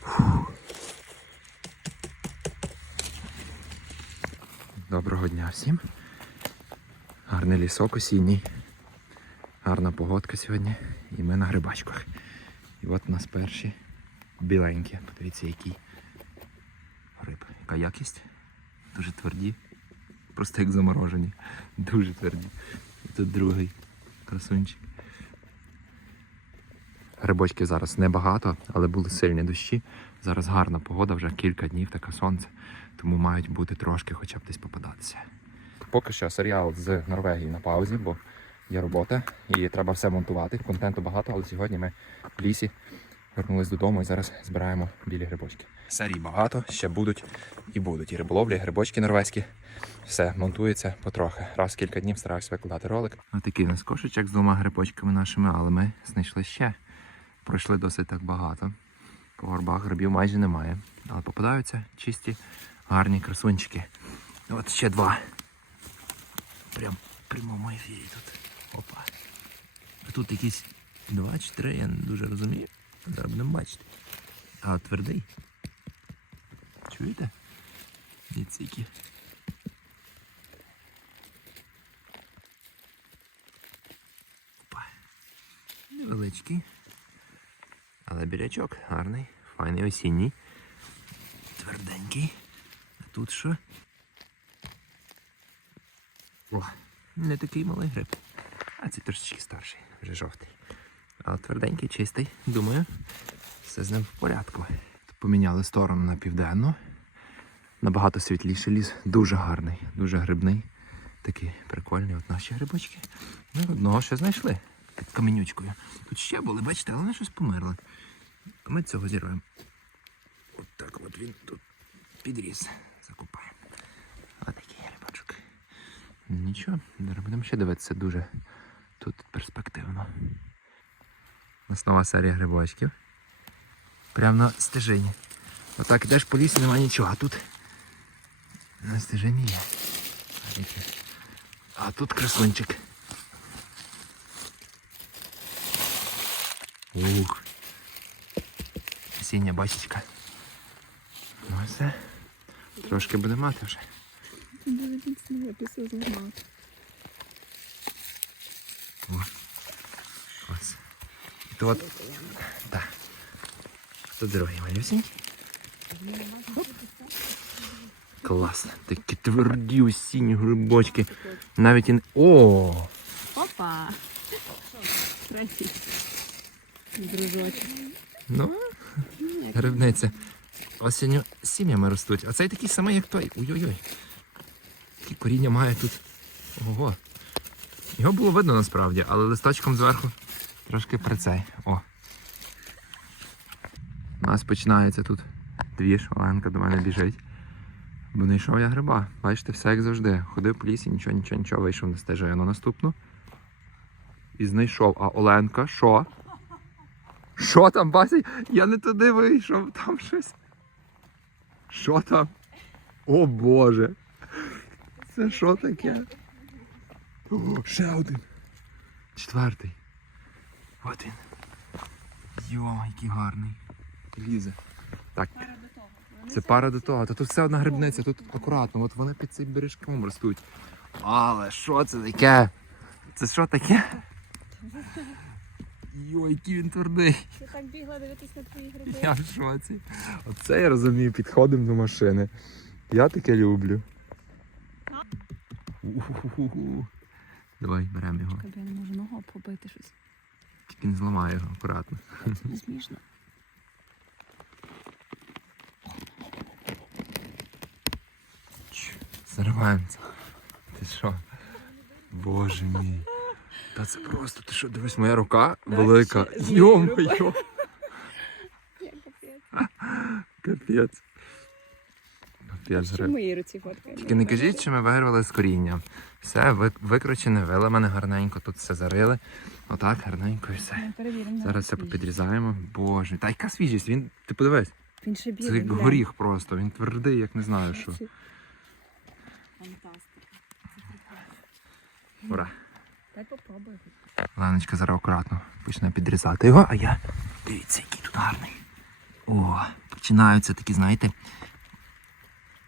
Фух. Доброго дня всім. Гарний лісок осінній. Гарна погодка сьогодні. І ми на грибачках. І от у нас перші біленькі. Подивіться, який гриб. Яка якість? Дуже тверді. Просто як заморожені. Дуже тверді. І тут другий красунчик. Грибочків зараз небагато, але були сильні дощі. Зараз гарна погода, вже кілька днів таке сонце, тому мають бути трошки хоча б десь попадатися. Поки що серіал з Норвегії на паузі, бо є робота і треба все монтувати. Контенту багато, але сьогодні ми в лісі вернулись додому і зараз збираємо білі грибочки. Серій багато, ще будуть і будуть. І риболовлі, і грибочки норвезькі. Все монтується потрохи. Раз в кілька днів стараюся викладати ролик. Ось такий у нас кошечок з двома грибочками нашими, але ми знайшли ще. Пройшли досить так багато. По горбах грибів майже немає. Але попадаються чисті, гарні красунчики. От ще два. Прям в прямому ефірі тут. Опа. А тут якісь два чи три, я не дуже розумію. Зараз будемо бачити. А твердий. Чуєте? Які. Опа. Невеличкий. Але бірячок гарний, файний осінній. Тверденький. А тут що? О, не такий малий гриб. А це трошечки старший, вже жовтий. Але тверденький, чистий, думаю, все з ним в порядку. Поміняли сторону на південну. Набагато світліший ліс, дуже гарний, дуже грибний. Такий прикольний. От наші грибочки. Ми одного ще знайшли каменючкою. Тут ще були, бачите, але вони щось померли. Ми цього зірвемо. От так от він тут підріс. Закупаємо. Ось такий грибочок. Нічого, будемо ще дивитися дуже тут перспективно. У нас нова серія грибочків. Прямо на стежині. Отак ідеш по лісі, немає нічого, а тут на стежині є. А тут красунчик. Осіння бачечка. Ну все. Трошки буде мати вже. О. Ось. І тут. Так. Тут другий малюсенький. Хоп. Клас. Такі тверді осінні грибочки. Навіть і... не- О! Опа! Третій. Дружочок. Ну, грибниця. Осінню сім'ями ростуть. А цей такий самий, як той. Ой-ой-ой. Такі коріння має тут. Ого. Його було видно насправді, але листочком зверху трошки прицей. О. У нас починається тут двіж, Оленка до мене біжить. Бо не йшов я гриба. Бачите, все як завжди. Ходив по лісі, нічого, нічого, нічого, вийшов на стежину наступну. І знайшов. А Оленка, що? Що там, Бася? Я не туди вийшов, там щось. Що там? О Боже. Це що таке? О, ще один. Четвертий. Він. Йо, який гарний. Лізе. Так, це пара до того. Та тут все одна грибниця, тут акуратно, от вони під цим бережком ростуть. Але що це таке? Це що таке? Йой, який він твердий. Я так бігла дивитись на твої гриби. Я в шоці. Оце я розумію, підходимо до машини. Я таке люблю. У-ху-ху-ху. Давай беремо його. Я не можу ногу побити щось. Тільки не зламай його акуратно. Це не смішно. Зариваємося. Ти що? Боже мій. Та це просто, ти що, дивись, моя рука велика. Йо-моє. Капець. Капець, гриб. моїй руці фоткає? Тільки не кажіть, що ми виграли з корінням. Все ви- викручене, виламане гарненько, тут все зарили. Отак, гарненько і все. Перевіримо. Зараз все попідрізаємо. Боже, та яка свіжість? Він, ти подивись, Він ще білий. це як глянь. горіх просто, він твердий, як не знаю що. Фантастика. Ура. Дай попробуй. Леночка зараз акуратно почне підрізати його, а я. Дивіться, який тут гарний. О, починаються такі, знаєте.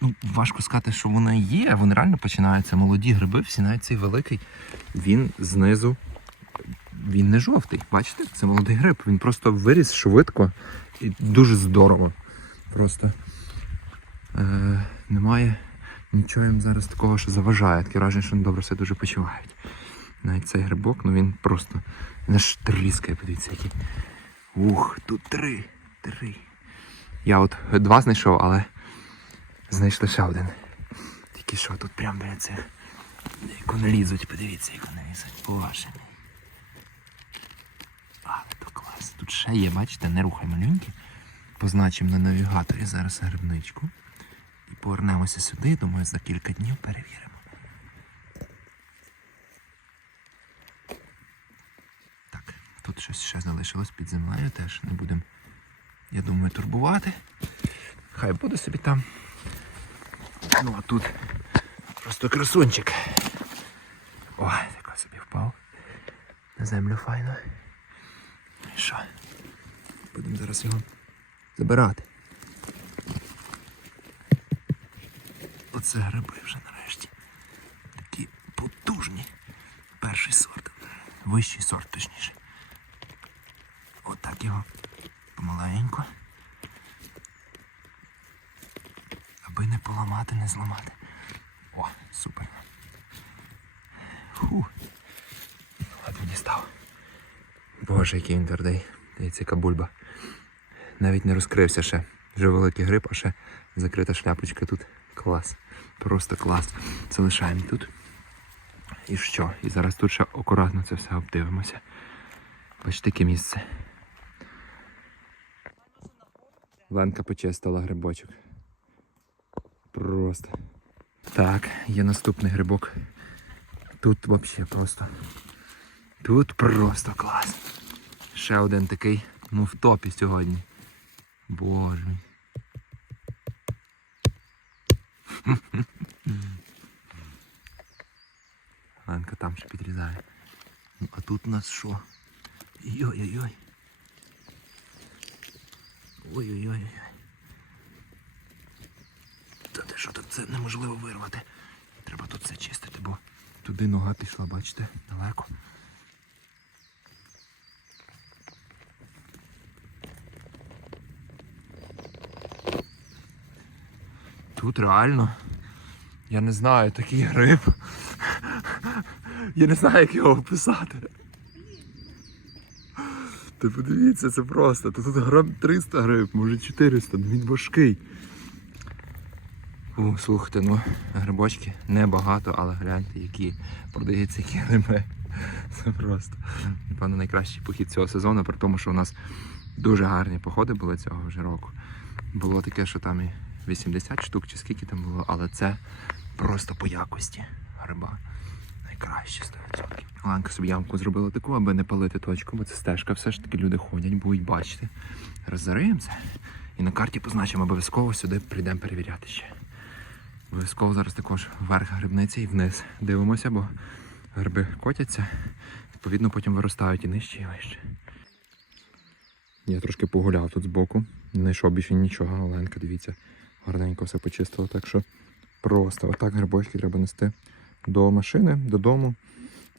Ну, важко сказати, що вони є, вони реально починаються. Молоді гриби, всі навіть цей великий. Він знизу. Він не жовтий. Бачите? Це молодий гриб. Він просто виріс швидко і дуже здорово. Просто е, немає нічого їм зараз такого, що заважає. Таке враження, що вони добре все дуже почувають. Навіть цей грибок, ну він просто ж тріскає, подивіться, який. Ух, тут три. Три. Я от два знайшов, але знайшли ще один. Тільки що тут прям біля цих. Як вони лізуть, подивіться, як вони лізуть. Мій. Але то клас. Тут ще є, бачите, не рухай малюнки. Позначимо на навігаторі зараз грибничку. І повернемося сюди, думаю, за кілька днів перевіримо. Тут щось ще залишилось під землею, теж не будемо, я думаю, турбувати. Хай буде собі там. Ну а тут просто красунчик. Ой, тако собі впав. На землю файно. Ну що? Будемо зараз його забирати. Оце гриби вже нарешті. Такі потужні. Перший сорт. Вищий сорт, точніше. Отак його помаленьку. Аби не поламати, не зламати. О, супер. Фу. Ладно, дістав. Боже, який він твердий. Дивіться, яка бульба. Навіть не розкрився ще. Вже великий гриб, а ще закрита шляпочка тут. Клас. Просто клас. Залишаємо тут. І що? І зараз тут ще акуратно це все обдивимося. Бачите, яке місце. Ленка почистила грибочок. Просто. Так, є наступний грибок. Тут взагалі просто. Тут просто клас. Ще один такий, ну в топі сьогодні. Боже. Ленка там ще підрізає. Ну, а тут у нас що? Йой-йой-йой. Ой-ой-ой. Та ти що тут це неможливо вирвати. Треба тут все чистити, бо туди нога пішла, бачите, далеко. Тут реально, я не знаю, такий гриб. Я не знаю, як його описати. Ти подивіться, це просто. Тут грам 300 гриб, може 400, ну він важкий. О, слухайте, ну грибочки небагато, але гляньте, які продаються які гриби. Це просто. Напевно, найкращий похід цього сезону, при тому, що у нас дуже гарні походи були цього вже року. Було таке, що там і 80 штук чи скільки там було, але це просто по якості гриба. Найкраще 100%. Ланка собі ямку зробила таку, аби не палити точку, бо це стежка, все ж таки люди ходять, будуть бачити. Роззариємося. І на карті позначимо обов'язково сюди прийдемо перевіряти ще. Обов'язково зараз також вверх грибниці і вниз дивимося, бо гриби котяться, відповідно потім виростають і нижче, і вище. Я трошки погуляв тут збоку, не знайшов більше нічого, Оленка, дивіться, гарненько все почистила. Так що просто отак грибочки треба нести до машини, додому,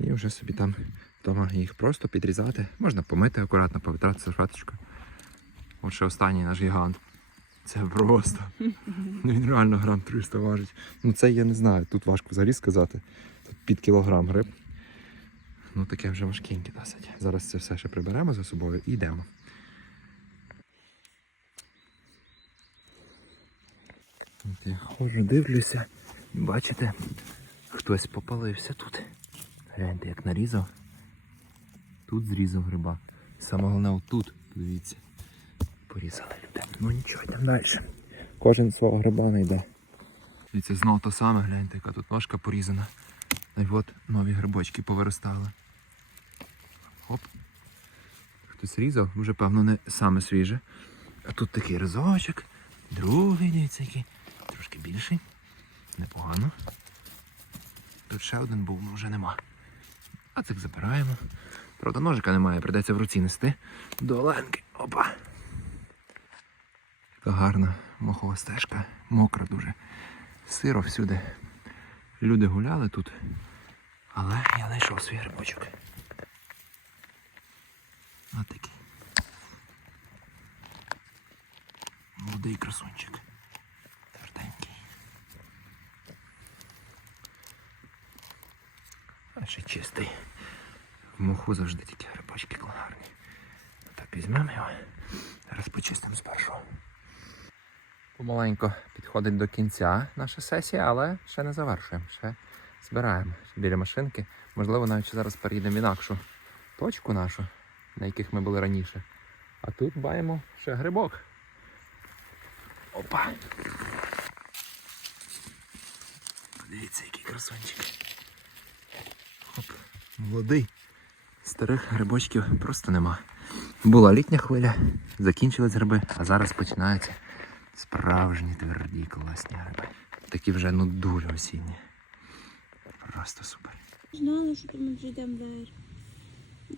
і вже собі там вдома їх просто підрізати. Можна помити акуратно, повитрати салфеточкою. От ще останній наш гігант. Це просто. Ну він реально грам 300 важить. Ну це я не знаю, тут важко взагалі сказати. Тут під кілограм гриб. Ну таке вже важкеньке досить. Зараз це все ще приберемо за собою і йдемо. От я ходжу, дивлюся. Бачите, хтось попалився тут. Гляньте, як нарізав. Тут зрізав гриба. Саме головне отут, подивіться. Порізали люди. Ну нічого, йдемо далі. Кожен свого гриба знайде. Дивіться, знову то саме, гляньте, яка тут ножка порізана. І от нові грибочки повиростали. Хоп. Хтось різав, вже певно не саме свіже. А тут такий разочок, другий, дивіться, який. Трошки більший. Непогано. Тут ще один був, але вже нема. А цих забираємо. Правда, ножика немає, придеться в руці нести до Оленки. Опа. Яка гарна мохова стежка, мокра дуже. Сиро всюди. Люди гуляли тут, але я знайшов свій грибочок. Ось такий. Молодий красунчик. Ще чистий. В моху завжди тільки грибочки гарні. Так, візьмемо його. Зараз почистимо спершу. Помаленько підходить до кінця наша сесія, але ще не завершуємо. Ще збираємо біля машинки. Можливо, навіть зараз перейдемо в інакшу точку нашу, на яких ми були раніше. А тут маємо ще грибок. Опа! Подивіться, який красончик. Оп, молодий. Старих грибочків просто нема. Була літня хвиля, закінчились гриби, а зараз починаються справжні тверді класні гриби. Такі вже ну дуже осінні. Просто супер. Знала, що ми прийдемо ввечері.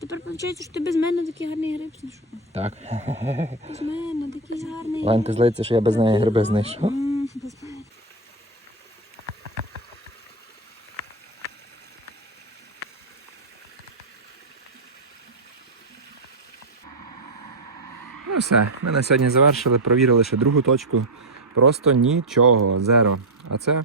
Тепер виходить, що ти без мене такий гарний гриб знайшов. Так. Без мене такий гарний. Ленка злиться, що я без неї гриби знайшов. Без мене. Ну все, ми на сьогодні завершили, провірили ще другу точку. Просто нічого, зеро. А це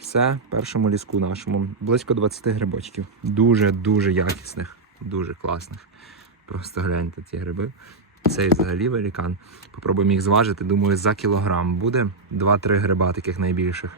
все першому ліску нашому. Близько 20 грибочків. Дуже-дуже якісних, дуже класних. Просто гляньте ці гриби. Цей взагалі великан. Попробуємо їх зважити. Думаю, за кілограм буде 2-3 гриба таких найбільших.